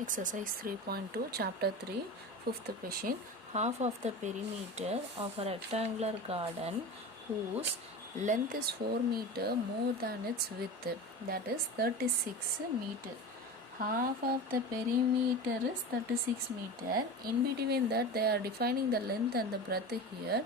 Exercise 3.2, Chapter 3, fifth question. Half of the perimeter of a rectangular garden whose length is 4 meter more than its width, that is 36 meter. Half of the perimeter is 36 meter. In between that, they are defining the length and the breadth here.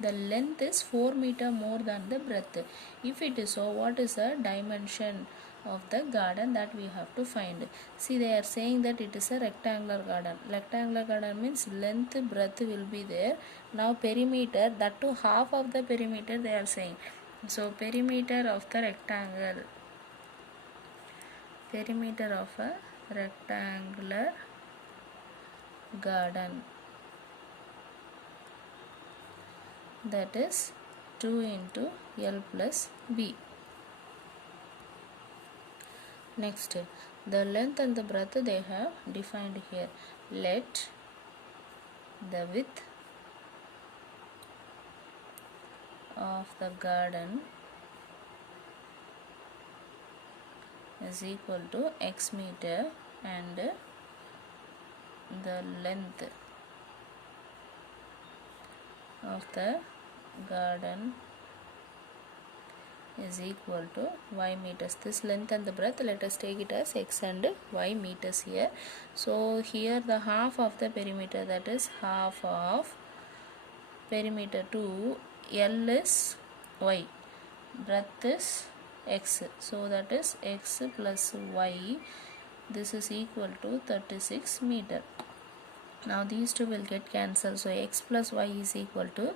The length is 4 meter more than the breadth. If it is so, what is the dimension of the garden that we have to find? See, they are saying that it is a rectangular garden. Rectangular garden means length, breadth will be there. Now perimeter, that too half of the perimeter they are saying. So perimeter of the rectangle, perimeter of a rectangular garden, that is 2 into L plus B. Next, the length and the breadth they have defined here. Let the width of the garden is equal to x meter and the length of the garden is equal to y meters. This length and the breadth, let us take it as x and y meters here. So here the half of the perimeter, that is half of perimeter to L is y, breadth is x, so that is x plus y. This is equal to 36 meter. Now these two will get cancelled, so x plus y is equal to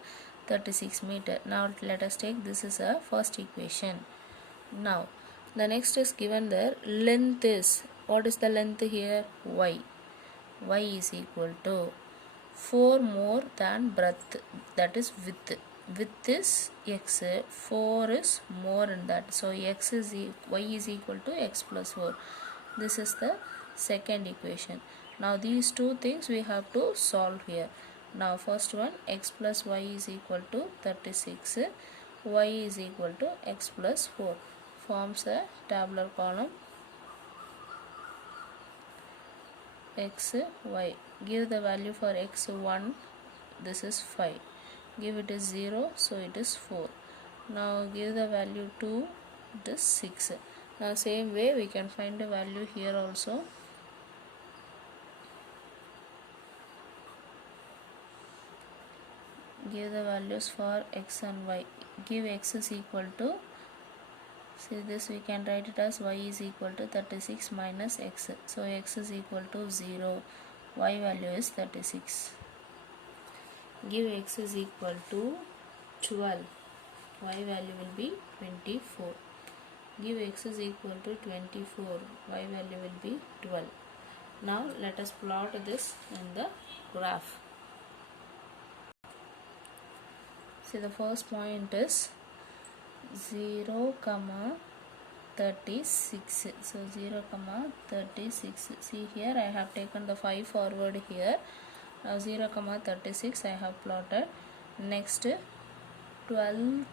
36 meter. Now let us take this is a first equation. Now the next is given there, length is, what is the length here? Y. Y is equal to 4 more than breadth, that is width. Width is x, 4 is more in that, so x is y is equal to x plus 4. This is the second equation. Now these two things we have to solve here. Now first one, x plus y is equal to 36, y is equal to x plus 4, forms a tabular column x, y. Give the value for x 1, this is 5. Give it is 0, so it is 4. Now give the value 2, it is 6. Now same way we can find the value here also. Give the values for x and y. Give x is equal to, see this we can write it as y is equal to 36 minus x. So x is equal to 0. Y value is 36. Give x is equal to 12. Y value will be 24. Give x is equal to 24. Y value will be 12. Now let us plot this in the graph. See, the first point is 0, 36. So 0, 36. See here I have taken the 5 forward here. Now 0, 36 I have plotted. Next 12,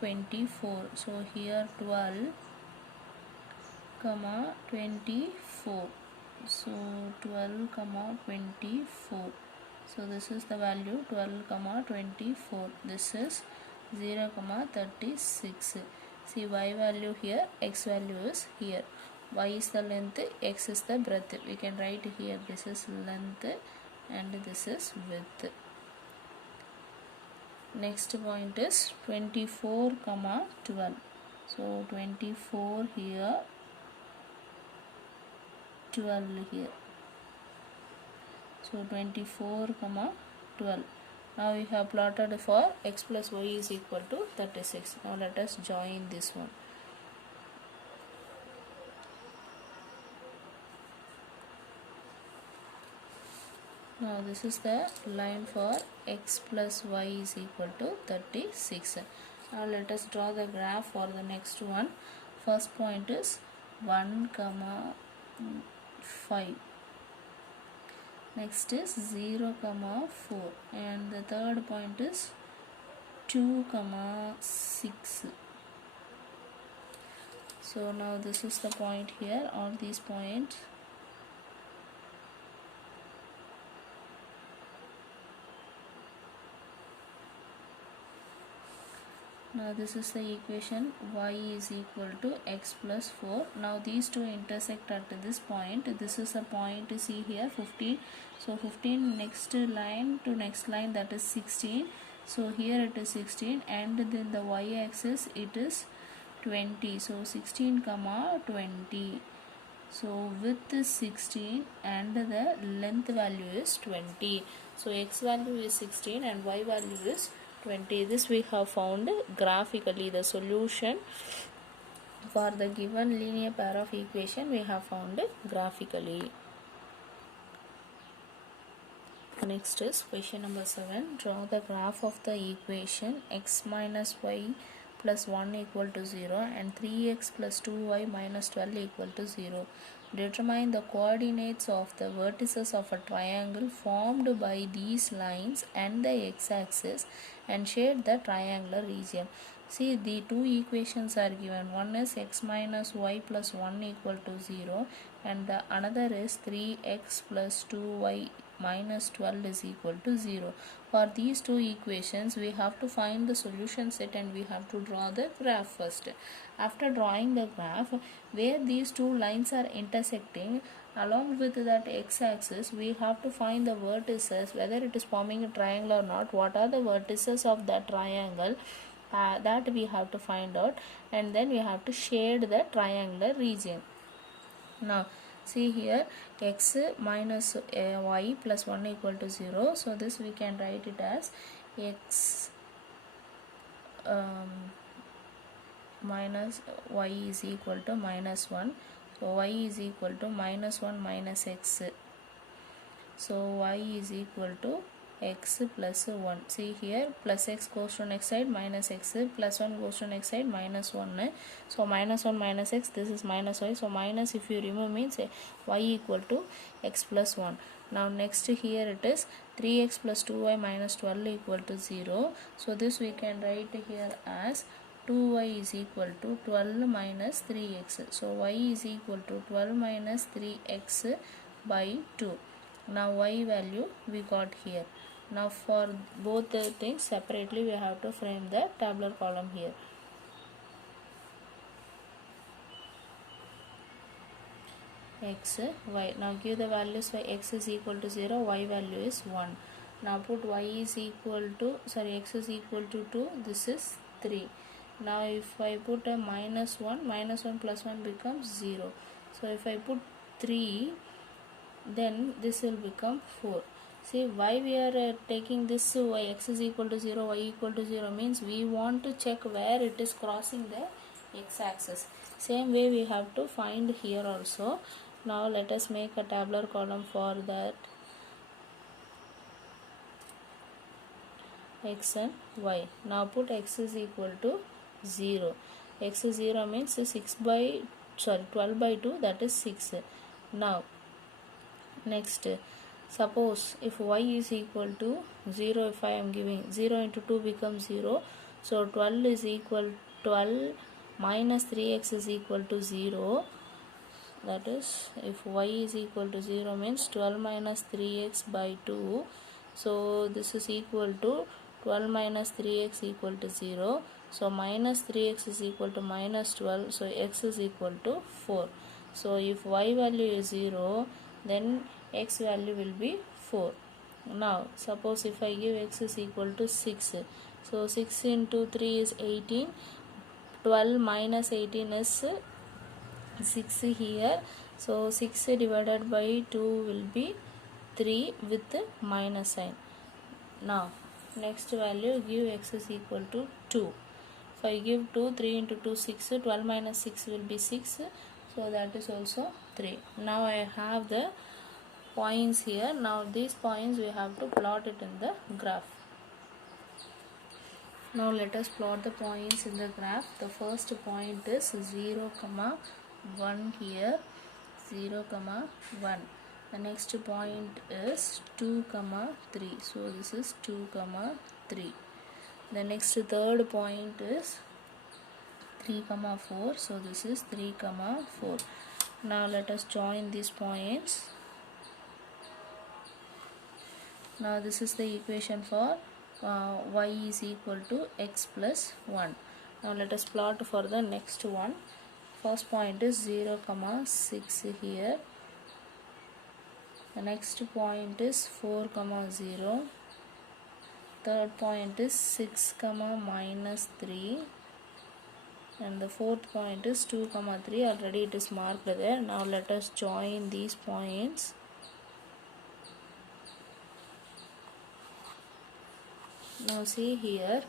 24. So here 12, 24. So 12, 24. So this is the value 12, 24. This is 0, 36. See, y value here, x value is here. Y is the length, x is the breadth. We can write here, this is length and this is width. Next point is 24, 12. So 24 here, 12 here. So 24, 12. Now we have plotted for x plus y is equal to 36. Now let us join this one. Now this is the line for x plus y is equal to 36. Now let us draw the graph for the next one. First point is 1, 5. Next is 0, 4, and the third point is 2, 6. So now this is the point here, all these points Now this is the equation, y is equal to x plus 4. Now these two intersect at this point. This is a point, see here 15. So 15 next line to next line, that is 16. So here it is 16, and then the y-axis it is 20. So 16 comma 20. So width is 16 and the length value is 20. So x value is 16 and y value is 20. This we have found graphically. The solution for the given linear pair of equation we have found graphically. Next is question number 7. Draw the graph of the equation x minus y plus 1 equal to 0 and 3x plus 2y minus 12 equal to 0. Determine the coordinates of the vertices of a triangle formed by these lines and the x-axis and shade the triangular region. See, the two equations are given. One is x minus y plus 1 equal to 0 and the another is 3x plus 2y minus 12 is equal to 0. For these two equations we have to find the solution set and we have to draw the graph first. After drawing the graph, where these two lines are intersecting, along with that x-axis we have to find the vertices, whether it is forming a triangle or not, what are the vertices of that triangle, that we have to find out, and then we have to shade the triangular region. Now see here, x minus y plus 1 equal to 0. So this we can write it as x minus y is equal to minus 1. So y is equal to minus 1 minus x. So y is equal to x plus 1. See here, plus x goes to next side, minus x, plus 1 goes to next side, minus 1. So minus 1 minus x, this is minus y. So minus, if you remove, means y equal to x plus 1. Now next here it is 3x plus 2y minus 12 equal to 0. So this we can write here as 2y is equal to 12 minus 3x. So y is equal to 12 minus 3x by 2. Now y value we got here. Now for both the things separately we have to frame the tabular column here. X, y. Now give the values for x is equal to 0, y value is 1. Now put y is equal to, x is equal to 2, this is 3. Now if I put a minus 1, minus 1 plus 1 becomes 0. So if I put 3, then this will become 4. See, why we are taking this y, x is equal to 0, y equal to 0 means we want to check where it is crossing the x-axis. Same way we have to find here also. Now let us make a tabular column for that x and y. Now put x is equal to 0. X is 0 means 12 by 2, that is 6. Now next, suppose if y is equal to 0, if I am giving 0 into 2 becomes 0. So 12 is equal 12 minus 3x is equal to 0. That is, if y is equal to 0 means 12 minus 3x by 2. So this is equal to 12 minus 3x equal to 0. So minus 3x is equal to minus 12. So x is equal to 4. So if y value is 0, then x value will be 4. Now suppose if I give x is equal to 6. So 6 into 3 is 18. 12 minus 18 is 6 here. So 6 divided by 2 will be 3 with minus sign. Now next value, give x is equal to 2. If I give 2, 3 into 2, 6. 12 minus 6 will be 6. So that is also 3. Now I have the points here. Now these points we have to plot it in the graph. Now let us plot the points in the graph. The first point is 0, 1 here, 0, 1. The next point is 2, 3. So this is 2, 3. The next third point is 3, 4. So this is 3, 4. Now let us join these points. Now this is the equation for y is equal to x plus 1. Now let us plot for the next one. First point is 0, 6 here. The next point is 4, 0. Third point is 6, -3. And the fourth point is 2, 3. Already it is marked there. Now let us join these points. Now see here,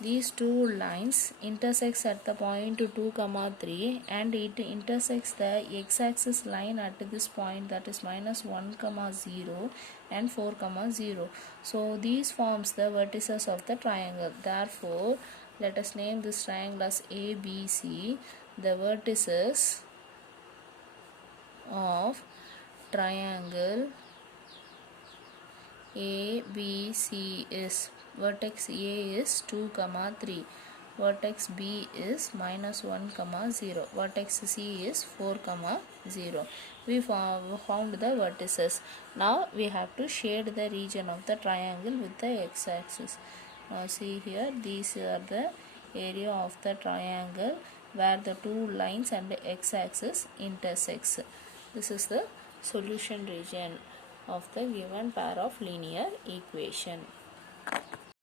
these two lines intersects at the point 2, 3, and it intersects the x-axis line at this point, that is -1, 0 and 4, 0. So these forms the vertices of the triangle. Therefore, let us name this triangle as ABC. The vertices of triangle ABC is: vertex A is 2, 3, vertex B is -1, 0, vertex C is 4, 0. We found the vertices. Now we have to shade the region of the triangle with the x-axis. Now see here, these are the area of the triangle where the two lines and the x-axis intersects. This is the solution region of the given pair of linear equation.